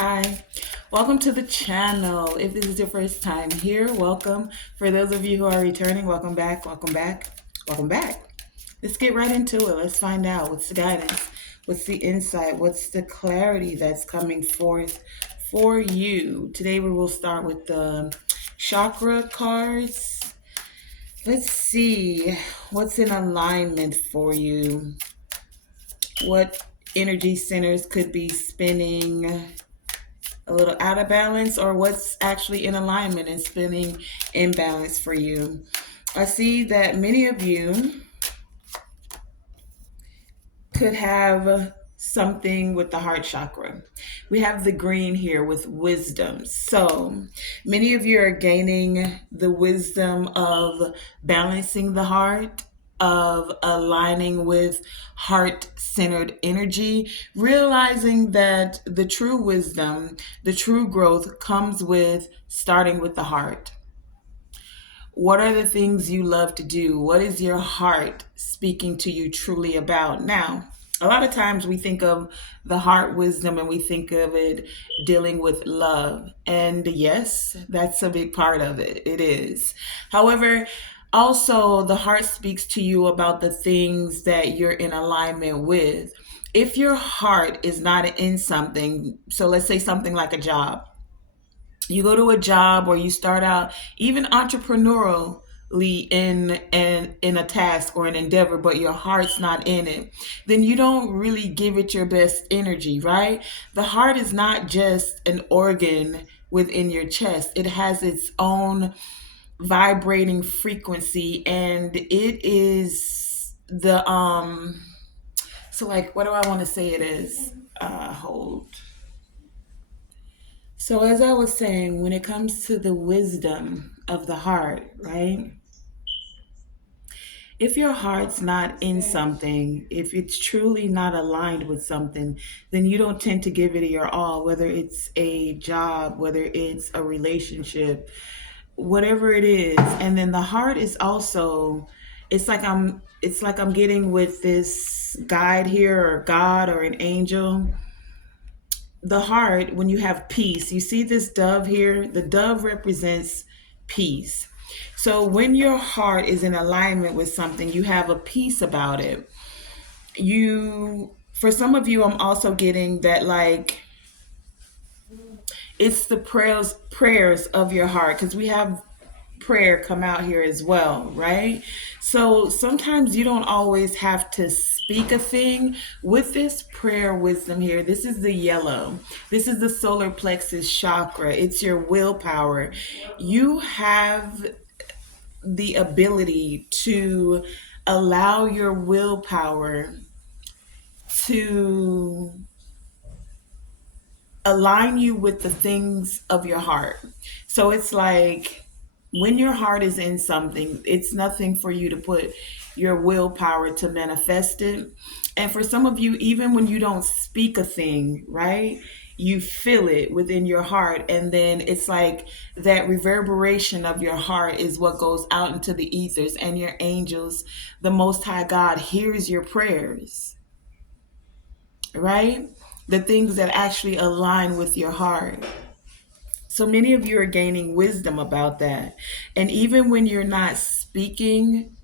Hi, welcome to the channel. If this is your first time here, welcome. For those of you who are returning, welcome back, welcome back, welcome back. Let's get right into it. Let's find out what's the guidance, what's the insight, what's the clarity that's coming forth for you. Today we will start with the chakra cards. Let's see what's in alignment for you. What energy centers could be spinning a little out of balance, or what's actually in alignment and spinning in balance for you. I see that many of you could have something with the heart chakra. We have the green here with wisdom. So many of you are gaining the wisdom of balancing the heart, of aligning with heart centered energy, realizing that the true wisdom, the true growth comes with starting with the heart. What are the things you love to do? What is your heart speaking to you truly about? Now, a lot of times we think of the heart wisdom and we think of it dealing with love. And yes, that's a big part of it. It is. However, also the heart speaks to you about the things that you're in alignment with. If your heart is not in something, so let's say something like a job, you go to a job or you start out even entrepreneurially in a task or an endeavor, but your heart's not in it, then you don't really give it your best energy, right? The heart is not just an organ within your chest. It has its own vibrating frequency, and it is the so like, what do I want to say it is? Hold. So, as I was saying, when it comes to the wisdom of the heart, right? If your heart's not in something, if it's truly not aligned with something, then you don't tend to give it your all, whether it's a job, whether it's a relationship, whatever it is. And then the heart is also, it's like I'm getting with this guide here, or God, or an angel. The heart, when you have peace, you see this dove here? The dove represents peace. So when your heart is in alignment with something, you have a peace about it. For some of you, I'm also getting that, like, it's the prayers of your heart, because we have prayer come out here as well, right? So sometimes you don't always have to speak a thing. With this prayer wisdom here, this is the yellow. This is the solar plexus chakra. It's your willpower. You have the ability to allow your willpower to align you with the things of your heart. So it's like, when your heart is in something, it's nothing for you to put your willpower to manifest it. And for some of you, even when you don't speak a thing, right? You feel it within your heart. And then it's like that reverberation of your heart is what goes out into the ethers, and your angels, the Most High God, hears your prayers, right? The things that actually align with your heart. So many of you are gaining wisdom about that. And even when you're not speaking,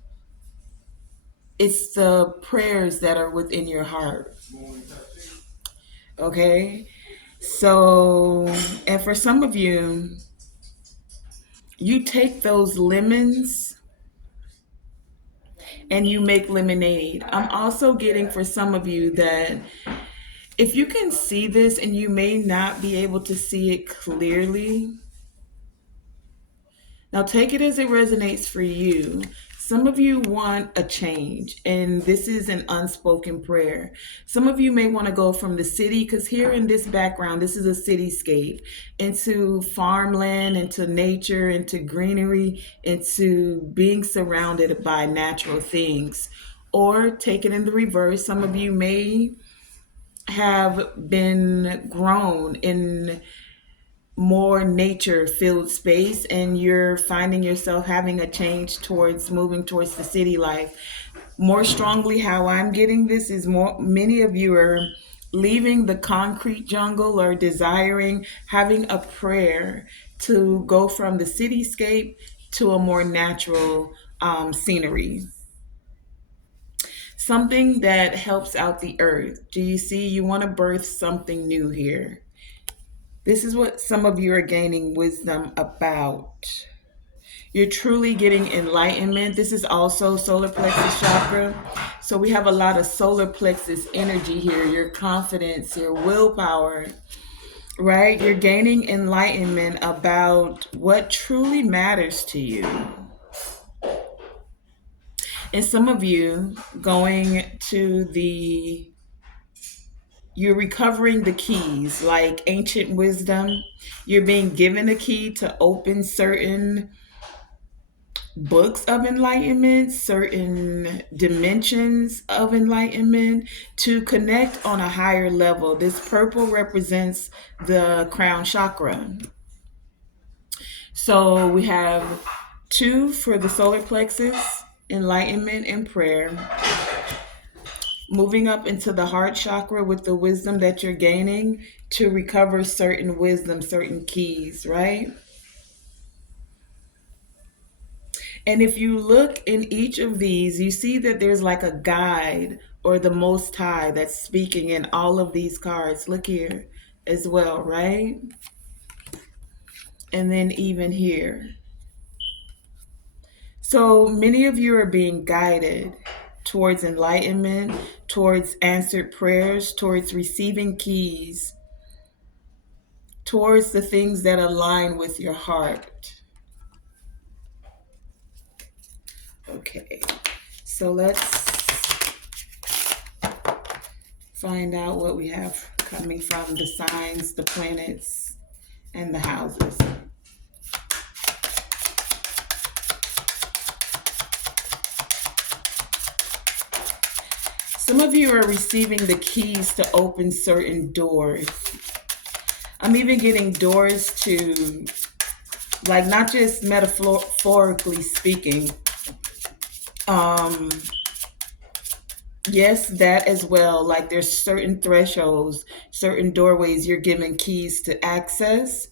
it's the prayers that are within your heart. Okay? So, and for some of you, you take those lemons and you make lemonade. I'm also getting for some of you that if you can see this, and you may not be able to see it clearly, now take it as it resonates for you. Some of you want a change, and this is an unspoken prayer. Some of you may want to go from the city, because here in this background, this is a cityscape, into farmland, into nature, into greenery, into being surrounded by natural things. Or take it in the reverse. Some of you may have been grown in more nature filled space, and you're finding yourself having a change towards moving towards the city life. More strongly, how I'm getting this is, more many of you are leaving the concrete jungle or desiring having a prayer to go from the cityscape to a more natural scenery, something that helps out the earth. Do you see? You want to birth something new here. This is what some of you are gaining wisdom about. You're truly getting enlightenment. This is also solar plexus chakra. So we have a lot of solar plexus energy here, your confidence, your willpower, right? You're gaining enlightenment about what truly matters to you. And some of you going to the you're recovering the keys like ancient wisdom. You're being given a key to open certain books of enlightenment, certain dimensions of enlightenment to connect on a higher level. This purple represents the crown chakra. So we have two for the solar plexus, enlightenment and prayer. Moving up into the heart chakra with the wisdom that you're gaining to recover certain wisdom, certain keys, right? And if you look in each of these, you see that there's like a guide or the Most High that's speaking in all of these cards. Look here as well, right? And then even here. So many of you are being guided towards enlightenment, towards answered prayers, towards receiving keys, towards the things that align with your heart. Okay, so let's find out what we have coming from the signs, the planets, and the houses. Some of you are receiving the keys to open certain doors. I'm even getting doors to, like, not just metaphorically speaking. Yes, that as well. Like there's certain thresholds, certain doorways you're given keys to access.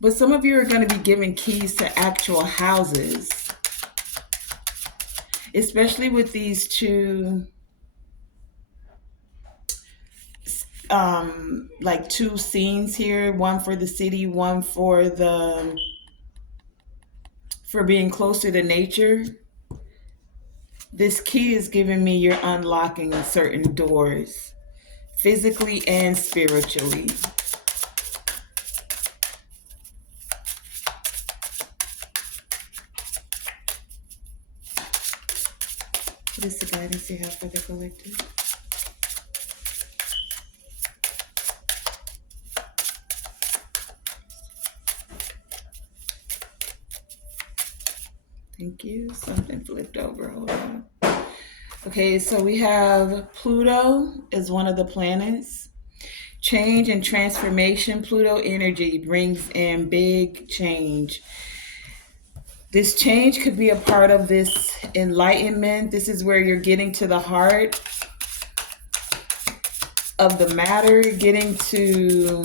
But some of you are going to be given keys to actual houses, especially with these two, like two scenes here, one for the city, one for being closer to nature. This key is giving me you're unlocking certain doors, physically and spiritually. What is the guidance you have for the collective? Thank you. Something flipped over. Hold on. Okay, so we have Pluto as one of the planets. Change and transformation. Pluto energy brings in big change. This change could be a part of this enlightenment. This is where you're getting to the heart of the matter, getting to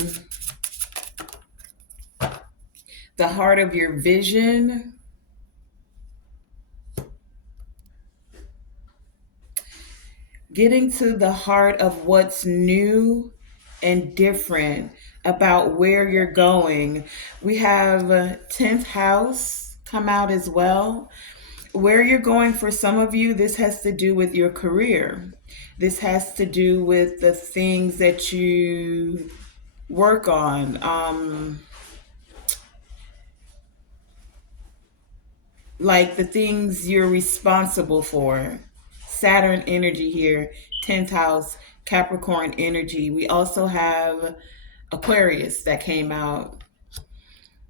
the heart of your vision. Getting to the heart of what's new and different about where you're going. We have 10th house come out as well. Where you're going for some of you, this has to do with your career. This has to do with the things that you work on. Like the things you're responsible for. Saturn energy here, 10th house, Capricorn energy. We also have Aquarius that came out.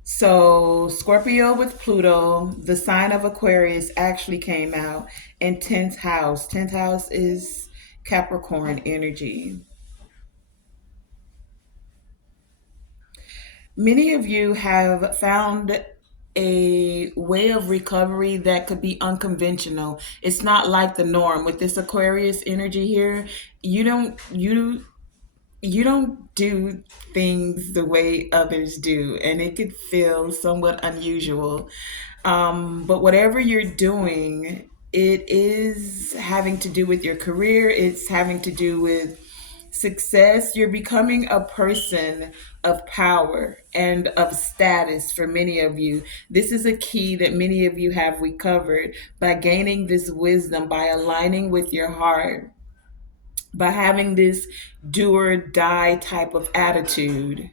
So Scorpio with Pluto, the sign of Aquarius actually came out in 10th house. 10th house is Capricorn energy. Many of you have found a way of recovery that could be unconventional. It's not like the norm with this Aquarius energy here. You you don't do things the way others do, and it could feel somewhat unusual. But whatever you're doing, it is having to do with your career, it's having to do with success. You're becoming a person of power and of status for many of you. This is a key that many of you have recovered by gaining this wisdom, by aligning with your heart, by having this do or die type of attitude,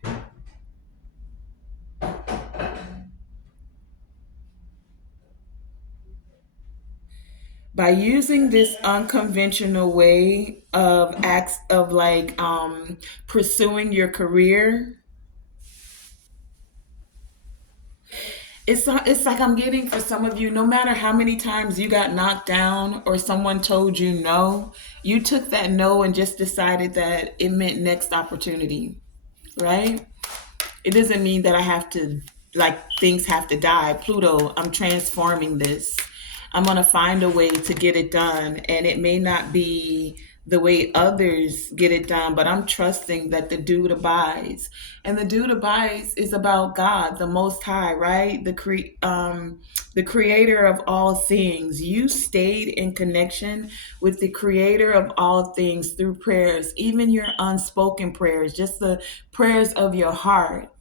by using this unconventional way of acts of like pursuing your career. It's like I'm getting for some of you, no matter how many times you got knocked down or someone told you no, you took that no and just decided that it meant next opportunity, right? It doesn't mean that I have to, like, things have to die. Pluto, I'm transforming this. I'm going to find a way to get it done. And it may not be the way others get it done, but I'm trusting that the dude abides. And the dude abides is about God, the Most High, right? The creator of all things. You stayed in connection with the creator of all things through prayers, even your unspoken prayers, just the prayers of your heart.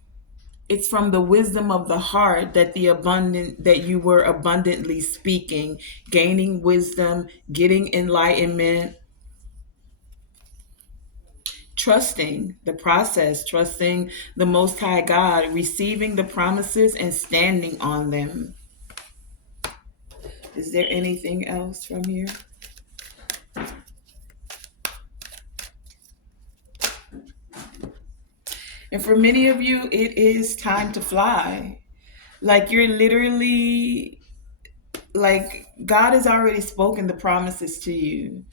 It's from the wisdom of the heart that you were abundantly speaking, gaining wisdom, getting enlightenment, trusting the process, trusting the Most High God, receiving the promises and standing on them. Is there anything else from here? And for many of you, it is time to fly. Like, you're literally, like, God has already spoken the promises to you,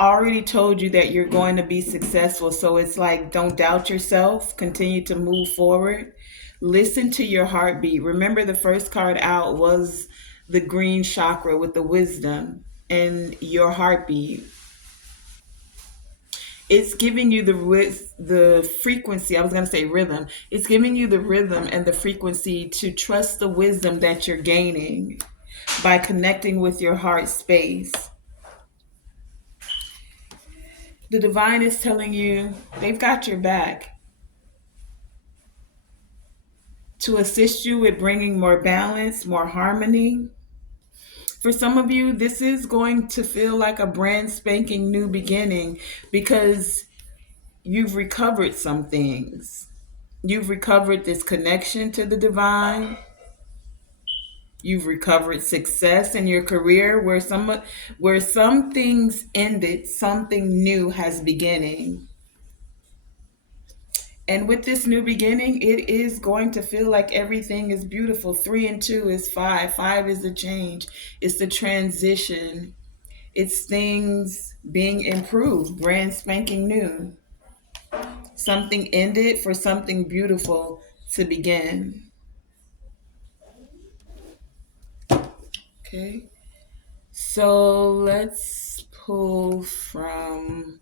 already told you that you're going to be successful. So it's like, don't doubt yourself, continue to move forward. Listen to your heartbeat. Remember, the first card out was the green chakra with the wisdom and your heartbeat. It's giving you the frequency. I was going to say rhythm. It's giving you the rhythm and the frequency to trust the wisdom that you're gaining by connecting with your heart space. The divine is telling you they've got your back to assist you with bringing more balance, more harmony. For some of you, this is going to feel like a brand spanking new beginning because you've recovered some things. You've recovered this connection to the divine. You've recovered success in your career where some things ended, something new has beginning. And with this new beginning, it is going to feel like everything is beautiful. Three and two is five. Five is the change. It's the transition. It's things being improved, brand spanking new. Something ended for something beautiful to begin. Okay. So let's pull from,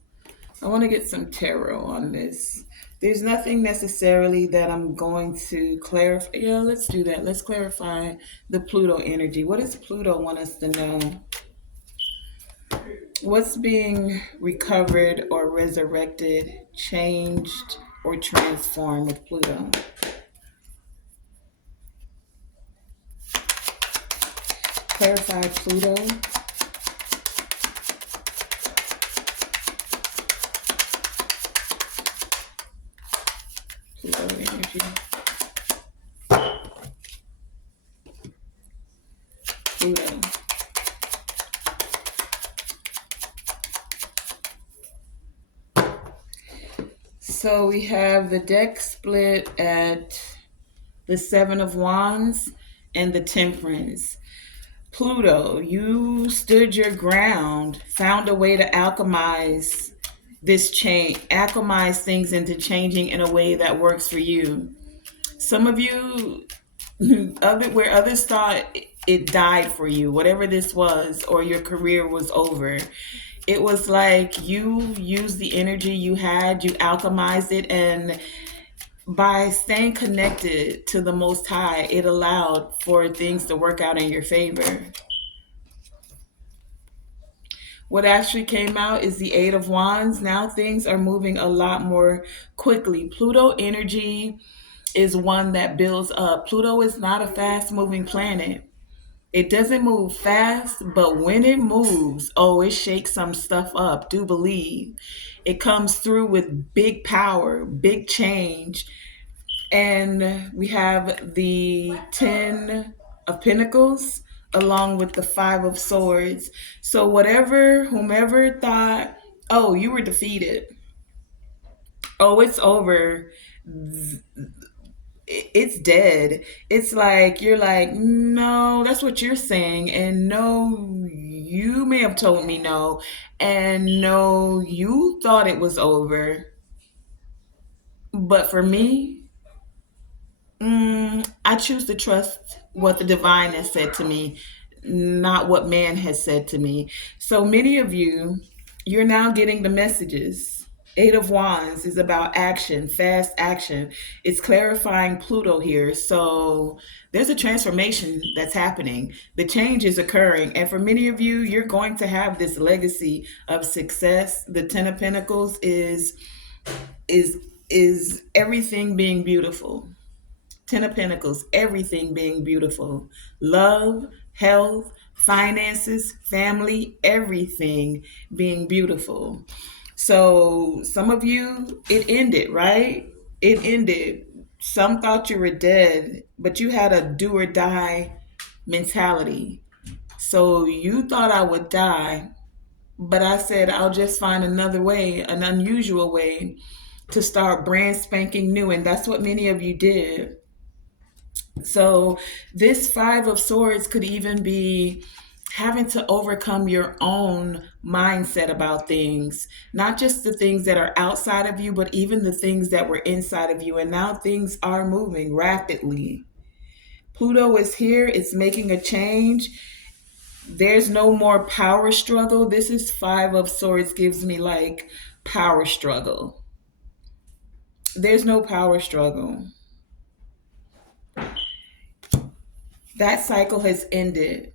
I want to get some tarot on this. There's nothing necessarily that I'm going to clarify. Yeah, let's do that. Let's clarify the Pluto energy. What does Pluto want us to know? What's being recovered or resurrected, changed, or transformed with Pluto? Clarify Pluto. Pluto energy. Pluto. So we have the deck split at the Seven of Wands and the Temperance. Pluto, you stood your ground, found a way to alchemize things into changing in a way that works for you. Some of you, where others thought it died for you, whatever this was, or your career was over, It was like you used the energy you had, you alchemized it, and by staying connected to the Most High, it allowed for things to work out in your favor. What actually came out is the Eight of Wands. Now things are moving a lot more quickly. Pluto energy is one that builds up. Pluto is not a fast moving planet. It doesn't move fast, but when it moves, oh, it shakes some stuff up. Do believe. It comes through with big power, big change. And we have the 10 of Pentacles along with the 5 of Swords. So, whomever thought, oh, you were defeated, oh, it's over, it's dead. It's like, you're like, no, that's what you're saying. And no, you may have told me no. And no, you thought it was over. But for me, I choose to trust what the divine has said to me, not what man has said to me. So many of you, you're now getting the messages. Eight of Wands is about action, fast action. It's clarifying Pluto here. So there's a transformation that's happening. The change is occurring. And for many of you, you're going to have this legacy of success. The Ten of Pentacles is is everything being beautiful. Ten of Pentacles, everything being beautiful. Love, health, finances, family, everything being beautiful. So some of you, it ended, right? It ended. Some thought you were dead, but you had a do or die mentality. So you thought I would die, but I said I'll just find another way, an unusual way to start brand spanking new. And that's what many of you did. So, this Five of Swords could even be having to overcome your own mindset about things, not just the things that are outside of you, but even the things that were inside of you. And now things are moving rapidly. Pluto is here, it's making a change. There's no more power struggle. This is Five of Swords, gives me like power struggle. There's no power struggle. That cycle has ended.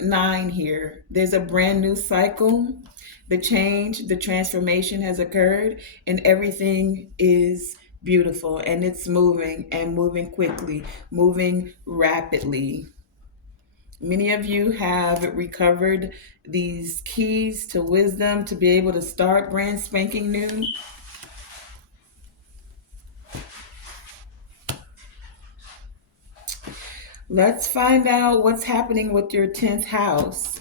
Nine here. There's a brand new cycle. The change, the transformation has occurred, and everything is beautiful, and it's moving and moving quickly, moving rapidly. Many of you have recovered these keys to wisdom to be able to start brand spanking new. Let's find out what's happening with your 10th house.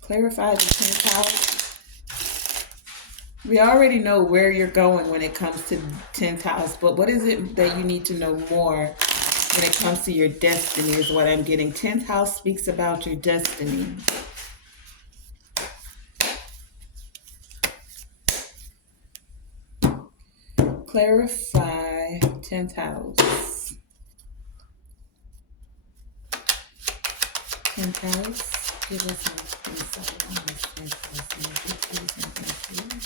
Clarify the 10th house. We already know where you're going when it comes to 10th house, but what is it that you need to know more when it comes to your destiny is what I'm getting. 10th house speaks about your destiny. Clarify 10th house. 10th house. Give us an insight on this 10th house energy, please and thank you.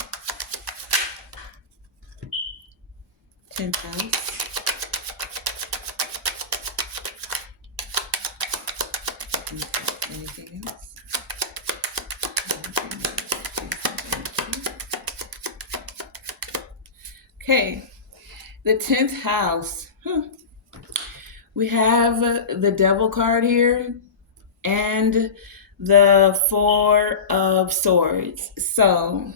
10th house. Okay, anything else? Okay, the 10th house. We have the Devil card here and the Four of Swords. So,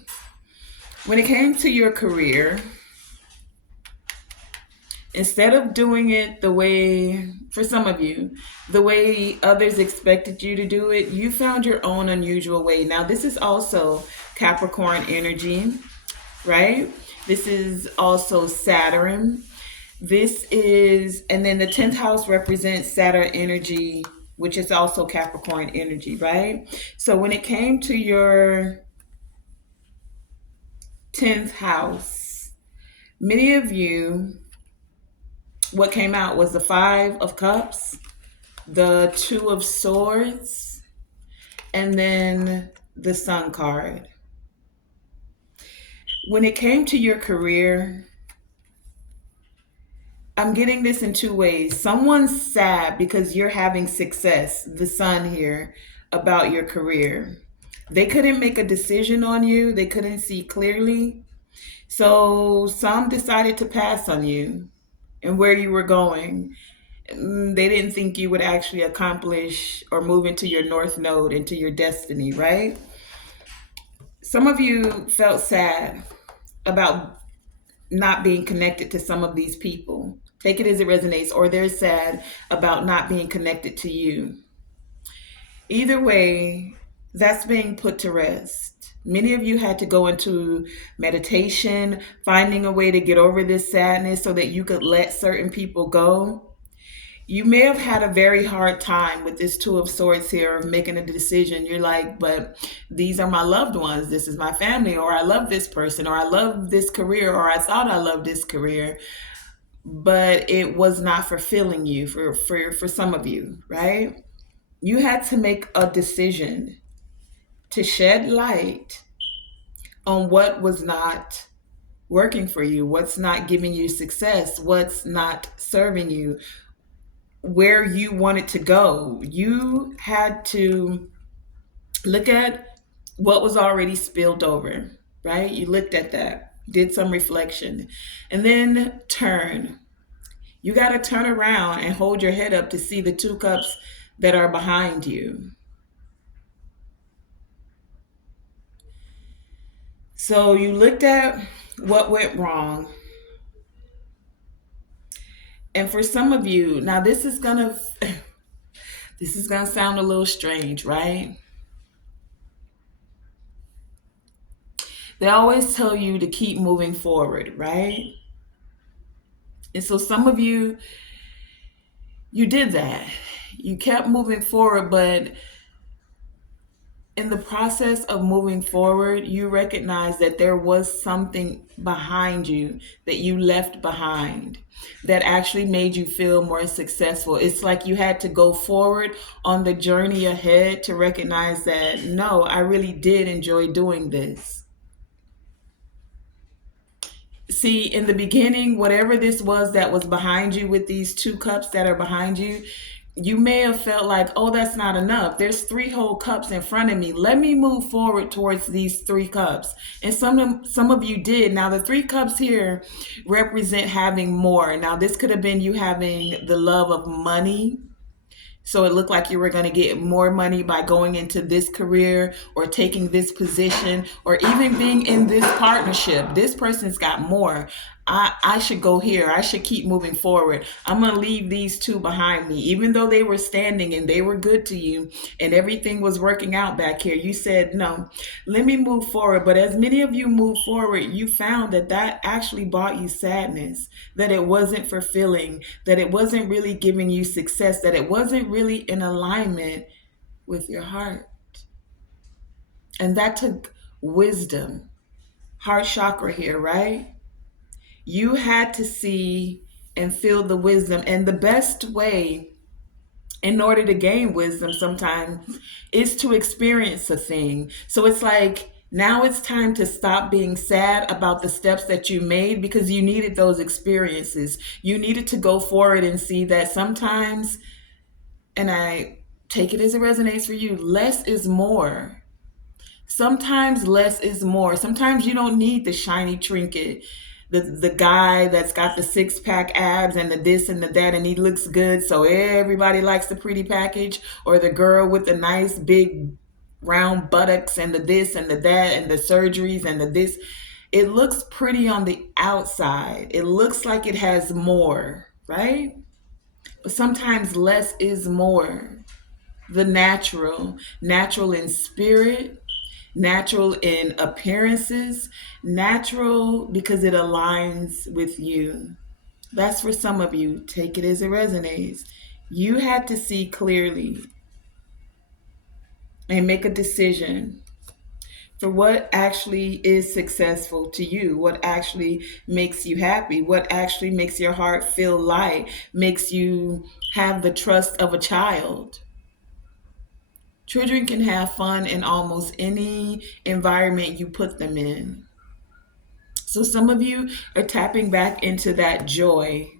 when it came to your career, instead of doing it the way, for some of you, the way others expected you to do it, you found your own unusual way. Now, this is also Capricorn energy, right? This is also Saturn. This is, and then the 10th house represents Saturn energy, which is also Capricorn energy, right? So when it came to your 10th house, many of you, what came out was the Five of Cups, the Two of Swords, and then the Sun card. When it came to your career, I'm getting this in two ways. Someone's sad because you're having success, the Sun here, about your career. They couldn't make a decision on you, they couldn't see clearly. So some decided to pass on you and where you were going. They didn't think you would actually accomplish or move into your North Node, into your destiny, right? Some of you felt sad about not being connected to some of these people. Take it as it resonates, or they're sad about not being connected to you. Either way, that's being put to rest. Many of you had to go into meditation, finding a way to get over this sadness so that you could let certain people go. You may have had a very hard time with this Two of Swords here of making a decision. You're like, but these are my loved ones. This is my family, or I love this person, or I love this career, or I thought I loved this career, but it was not fulfilling you for some of you, right? You had to make a decision to shed light on what was not working for you, what's not giving you success, what's not serving you, where you wanted to go. You had to look at what was already spilled over, right? You looked at that, did some reflection, and then turn. You got to turn around and hold your head up to see the two cups that are behind you. So you looked at what went wrong. And for some of you, now this is going to sound a little strange, right? They always tell you to keep moving forward, right? And so some of you, you did that. You kept moving forward, but in the process of moving forward, you recognize that there was something behind you that you left behind that actually made you feel more successful. It's like you had to go forward on the journey ahead to recognize that, no, I really did enjoy doing this. See, in the beginning, whatever this was that was behind you with these two cups that are behind you, you may have felt like, oh, that's not enough. There's three whole cups in front of me. Let me move forward towards these three cups. And some of you did. Now, the three cups here represent having more. Now, this could have been you having the love of money, so it looked like you were going to get more money by going into this career or taking this position or even being in this partnership. This person's got more. I should go here. I should keep moving forward. I'm going to leave these two behind me. Even though they were standing and they were good to you and everything was working out back here, you said, no, let me move forward. But as many of you move forward, you found that that actually brought you sadness, that it wasn't fulfilling, that it wasn't really giving you success, that it wasn't really in alignment with your heart. And that took wisdom. Heart chakra here, right? You had to see and feel the wisdom. And the best way in order to gain wisdom sometimes is to experience a thing. So it's like now it's time to stop being sad about the steps that you made because you needed those experiences. You needed to go forward and see that sometimes, and I take it as it resonates for you, less is more. Sometimes less is more. Sometimes you don't need the shiny trinket. The guy that's got the six pack abs and the this and the that, and he looks good, so everybody likes the pretty package, or the girl with the nice big round buttocks and the this and the that and the surgeries and the this. It looks pretty on the outside. It looks like it has more, right? But sometimes less is more. The natural in spirit, natural in appearances, natural because it aligns with you. That's for some of you. Take it as it resonates. You had to see clearly and make a decision for what actually is successful to you, what actually makes you happy, what actually makes your heart feel light, makes you have the trust of a child. Children can have fun in almost any environment you put them in. So some of you are tapping back into that joy.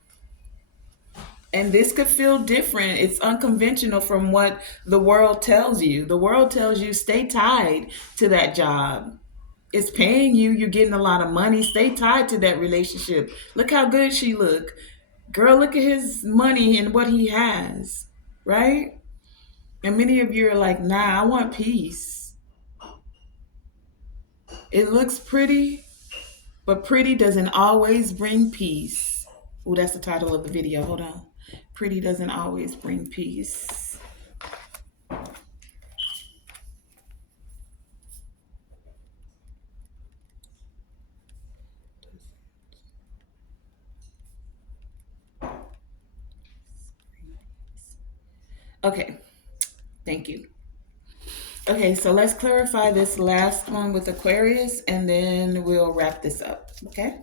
And this could feel different. It's unconventional from what the world tells you. The world tells you stay tied to that job. It's paying you, you're getting a lot of money. Stay tied to that relationship. Look how good she look. Girl, look at his money and what he has. Right? And many of you are like, nah, I want peace. It looks pretty, but pretty doesn't always bring peace. Oh, that's the title of the video. Hold on. Pretty doesn't always bring peace. Okay, thank you. Okay, so let's clarify this last one with Aquarius and then we'll wrap this up. Okay?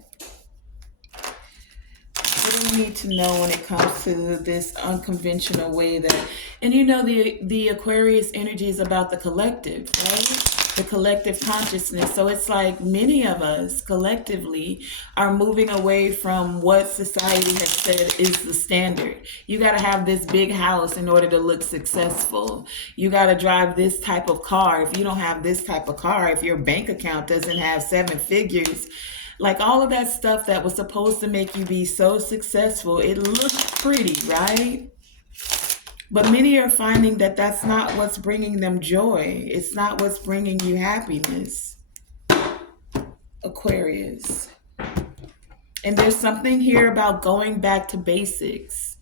What do we need to know when it comes to this unconventional way that, and you know, the Aquarius energy is about the collective, right? The collective consciousness. So it's like many of us collectively are moving away from what society has said is the standard. You got to have this big house in order to look successful. You got to drive this type of car. If you don't have this type of car, if your bank account doesn't have seven figures, like all of that stuff that was supposed to make you be so successful, it looked pretty, right? But many are finding that that's not what's bringing them joy. It's not what's bringing you happiness. Aquarius. And there's something here about going back to basics.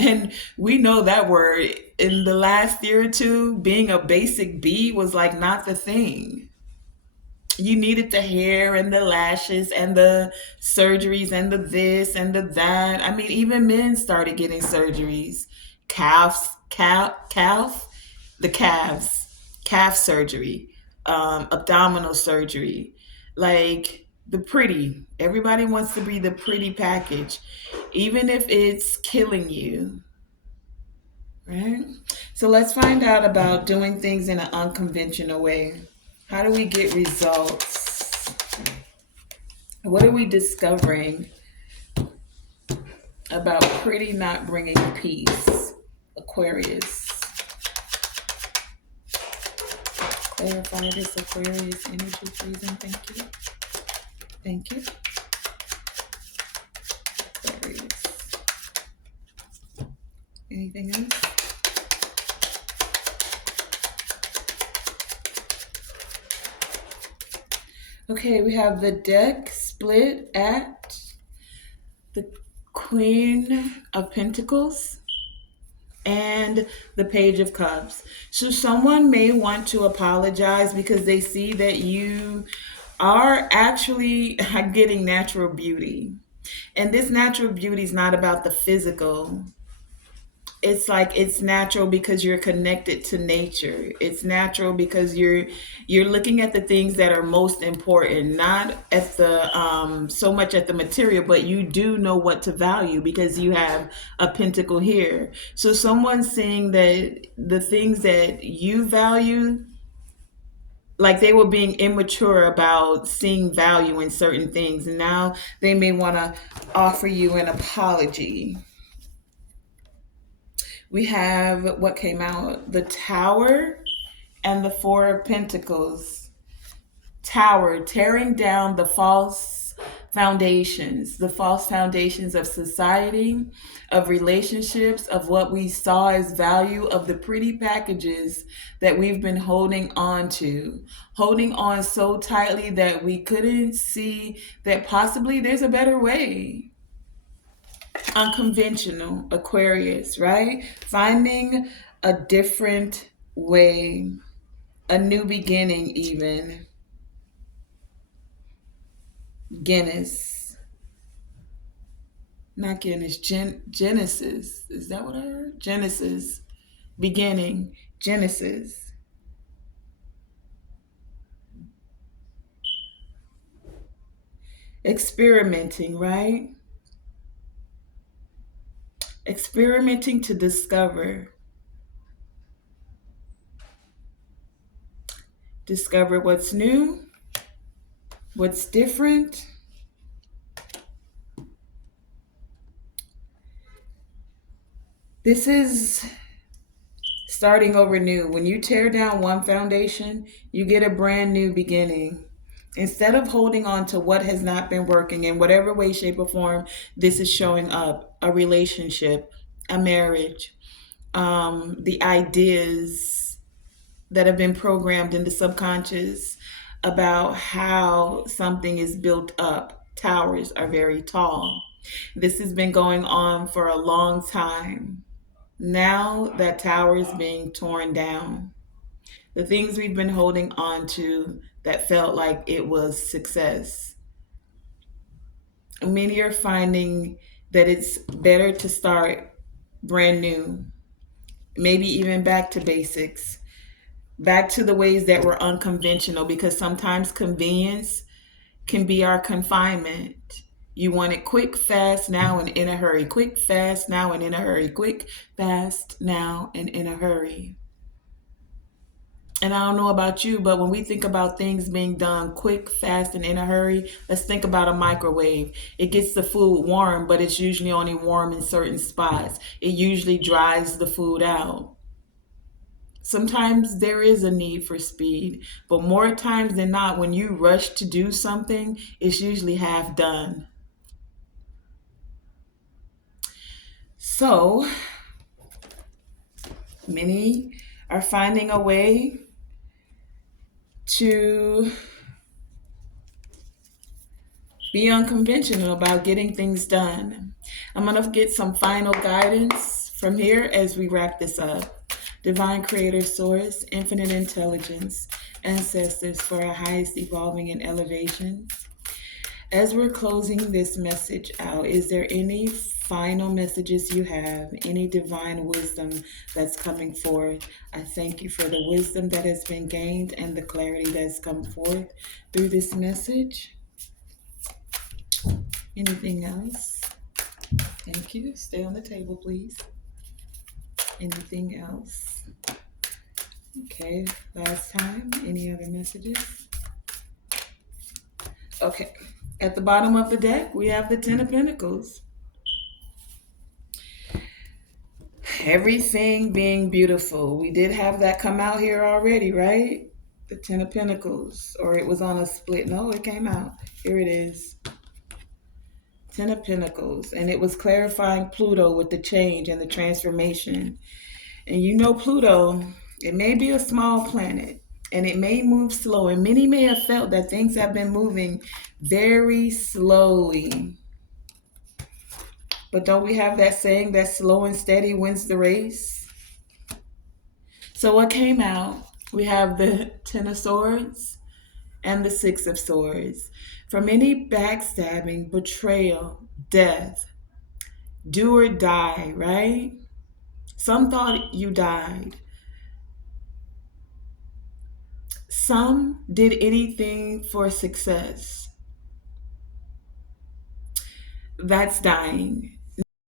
And we know that word. In the last year or two, being a basic B was like not the thing. You needed the hair and the lashes and the surgeries and the this and the that. I mean, even men started getting surgeries. The calves, calf surgery, abdominal surgery. Like the pretty. Everybody wants to be the pretty package, even if it's killing you. Right? So let's find out about doing things in an unconventional way. How do we get results? What are we discovering about pretty not bringing peace? Aquarius. Clarify this Aquarius energy, please, and thank you. Thank you. Aquarius. Anything else? Okay, we have the deck split at the Queen of Pentacles and the Page of Cups. So someone may want to apologize because they see that you are actually getting natural beauty. And this natural beauty is not about the physical. It's like it's natural because you're connected to nature. It's natural because you're looking at the things that are most important, not at the so much at the material, but you do know what to value because you have a pentacle here. So someone's saying that the things that you value, like they were being immature about seeing value in certain things, and now they may want to offer you an apology. We have what came out, the Tower and the Four of Pentacles. Tower, tearing down the false foundations of society, of relationships, of what we saw as value, of the pretty packages that we've been holding on to, holding on so tightly that we couldn't see that possibly there's a better way. Unconventional, Aquarius, right? Finding a different way, a new beginning, even. Guinness, not Guinness, Genesis. Is that what I heard? Genesis, beginning, Genesis. Experimenting, right? Experimenting to discover. discover what's new, what's different. This is starting over new. When you tear down one foundation, you get a brand new beginning. Instead of holding on to what has not been working in whatever way, shape, or form this is showing up, a relationship, a marriage, the ideas that have been programmed in the subconscious about how something is built up. Towers are very tall. This has been going on for a long time. Now that tower is being torn down. The things we've been holding on to that felt like it was success. Many are finding that it's better to start brand new, maybe even back to basics, back to the ways that were unconventional, because sometimes convenience can be our confinement. You want it quick, fast, now, and in a hurry. Quick, fast, now, and in a hurry. Quick, fast, now, and in a hurry. And I don't know about you, but when we think about things being done quick, fast, and in a hurry, let's think about a microwave. It gets the food warm, but it's usually only warm in certain spots. It usually dries the food out. Sometimes there is a need for speed, but more times than not, when you rush to do something, it's usually half done. So many are finding a way to be unconventional about getting things done. I'm going to get some final guidance from here as we wrap this up. Divine Creator Source, Infinite Intelligence, Ancestors for our highest evolving and elevation. As we're closing this message out, is there any final messages you have, any divine wisdom that's coming forth? I thank you for the wisdom that has been gained and the clarity that's come forth through this message. Anything else? Thank you. Stay on the table, please. Anything else? Okay, last time. Any other messages? Okay. At the bottom of the deck, we have the Ten of Pentacles. Everything being beautiful. We did have that come out here already, right? The Ten of Pentacles. Or it was on a split. No, it came out. Here it is. Ten of Pentacles. And it was clarifying Pluto with the change and the transformation. And you know Pluto, it may be a small planet. And it may move slow. And many may have felt that things have been moving very slowly. But don't we have that saying that slow and steady wins the race? So what came out? We have the Ten of Swords and the Six of Swords. From any backstabbing, betrayal, death, do or die, right? Some thought you died. Some did anything for success. That's dying.